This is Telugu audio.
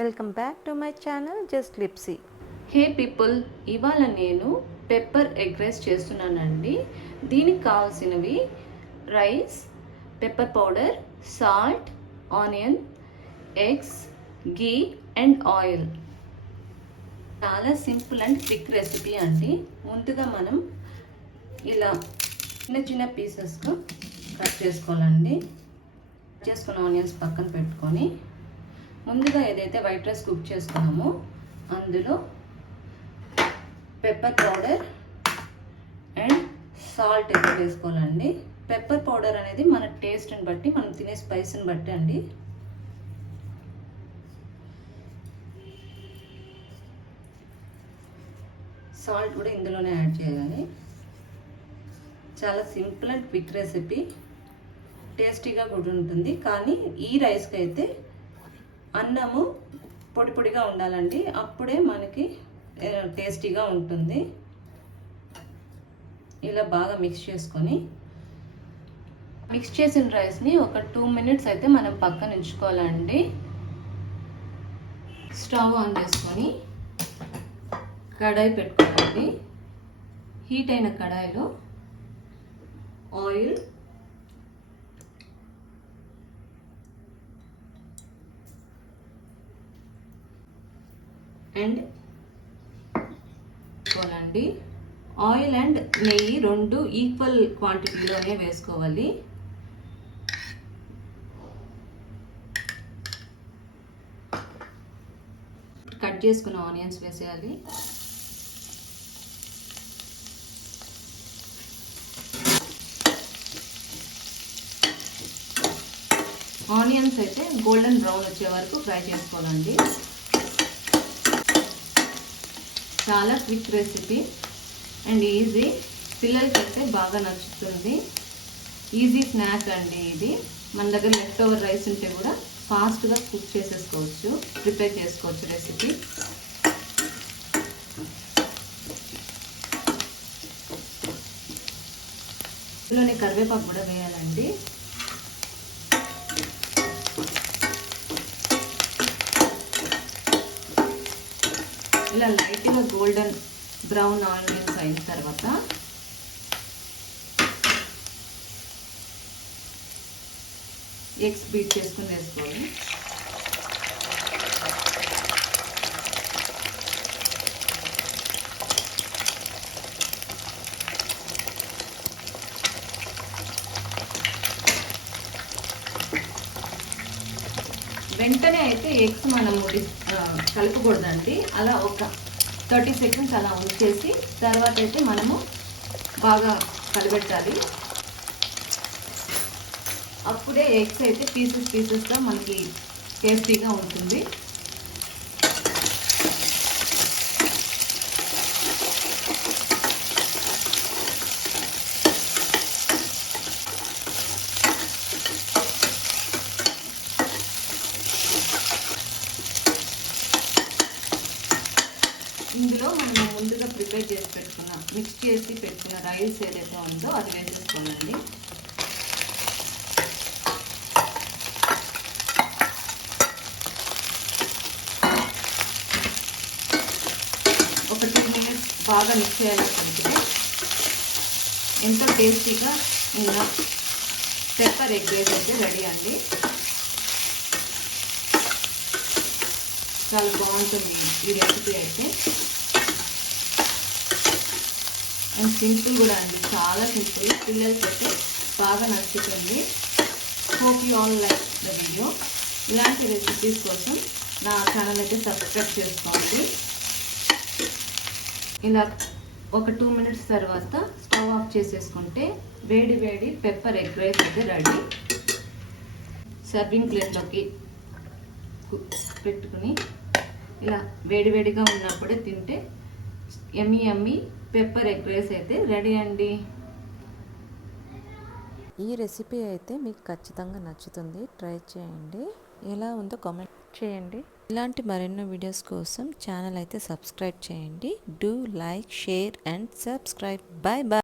Welcome back to my channel just Lipsy. Hey people, ఇవాళ నేను పెప్పర్ ఎగ్ రైస్ చేస్తున్నానండి. దీనికి కావాల్సినవి rice, pepper powder, salt, onion, eggs, ghee and oil. చాలా సింపుల్ అండ్ క్విక్ రెసిపీ అండి. ముందుగా మనం ఇలా చిన్న చిన్న పీసెస్గా కట్ చేసుకోవాలండి. కట్ చేసుకున్న ఆనియన్స్ పక్కన పెట్టుకొని ముందుగా ఏదైతే వైట్ రైస్ కుక్ చేసుకున్నామో అందులో పెప్పర్ పౌడర్ అండ్ సాల్ట్ అయితే వేసుకోవాలండి. పెప్పర్ పౌడర్ అనేది మన టేస్ట్ని బట్టి, మనం తినే స్పైస్ని బట్టి అండి. సాల్ట్ కూడా ఇందులోనే యాడ్ చేయాలి. చాలా సింపుల్ అండ్ క్విక్ రెసిపీ, టేస్టీగా కూడా ఉంటుంది. కానీ ఈ రైస్కి అయితే అన్నము పొడి పొడిగా ఉండాలండి, అప్పుడే మనకి టేస్టీగా ఉంటుంది. ఇలా బాగా మిక్స్ చేసుకొని మిక్స్ చేసిన రైస్ని ఒక 2 minutes అయితే మనం పక్కన ఉంచుకోవాలండి. స్టవ్ ఆన్ చేసుకొని కడాయి పెట్టుకోవాలండి. హీట్ అయిన కడాయిలో ఆయిల్, అండ్ వేసుకోవాలండి. ఆయిల్ అండ్ నెయ్యి రెండు ఈక్వల్ క్వాంటిటీలోనే వేసుకోవాలి. కట్ చేసుకున్న ఆనియన్స్ వేసేయాలి. ఆనియన్స్ అయితే గోల్డెన్ బ్రౌన్ వచ్చే వరకు ఫ్రై చేసుకోవాలండి. చాలా క్విక్ రెసిపీ అండ్ ఈజీ, పిల్లలకి అయితే బాగా నచ్చుతుంది. ఈజీ స్నాక్ అండి ఇది. మన దగ్గర లెఫ్ట్ ఓవర్ రైస్ ఉంటే కూడా ఫాస్ట్గా కుక్ చేసేసుకోవచ్చు, ప్రిపేర్ చేసుకోవచ్చు రెసిపీ. ఇందులోనే కరివేపాకు కూడా వేయాలండి. ఇలా లైట్గా గోల్డెన్ బ్రౌన్ ఆనియన్స్ అయిన తర్వాత ఎగ్స్ బీట్ చేసుకుని వేసుకోవాలి. వెంటనే అయితే ఎగ్స్ మనము కలపకూడదండి. అలా ఒక 30 seconds అలా ఉంచేసి తర్వాత అయితే మనము బాగా కలబెట్టాలి. అప్పుడే ఎగ్స్ అయితే పీసెస్గా మనకి టేస్టీగా ఉంటుంది. ఇందులో మనం ముందుగా ప్రిపేర్ చేసి పెట్టుకున్న, మిక్స్ చేసి పెట్టుకున్న రైస్ ఏదైతే ఉందో అది వేసేసుకోవాలండి. ఒక 2 minutes బాగా మిక్స్ చేయాలనుకుంటే ఎంతో టేస్టీగా ఉన్న పెప్పర్ ఎగ్ రైస్ అయితే రెడీ అండి. చాలా బాగుంటుంది ఈ రెసిపీ అయితే. అండ్ సింపుల్ కూడా అండి, చాలా సింపుల్. పిల్లలకి అయితే బాగా నచ్చుతుంది. Hope you all like the video. ఇలాంటి రెసిపీస్ కోసం నా ఛానల్ అయితే సబ్స్క్రైబ్ చేసుకోండి. ఇలా ఒక 2 minutes తర్వాత స్టవ్ ఆఫ్ చేసేసుకుంటే వేడి వేడి పెప్పర్ ఎగ్ రైస్ అయితే రెడీ. సర్వింగ్ ప్లేట్లోకి పెట్టుకుని ఇలా వేడివేడిగా ఉన్నప్పుడే తింటే యమ్మీ యమ్మీ పెప్పర్ ఎగ్ రైస్ అయితే రెడీ అండి. ఈ రెసిపీ అయితే మీకు ఖచ్చితంగా నచ్చుతుంది, ట్రై చేయండి. ఎలా ఉందో కామెంట్ చేయండి. ఇలాంటి మరెన్నో వీడియోస్ కోసం ఛానల్ అయితే సబ్స్క్రైబ్ చేయండి. Do like, share and subscribe. Bye bye.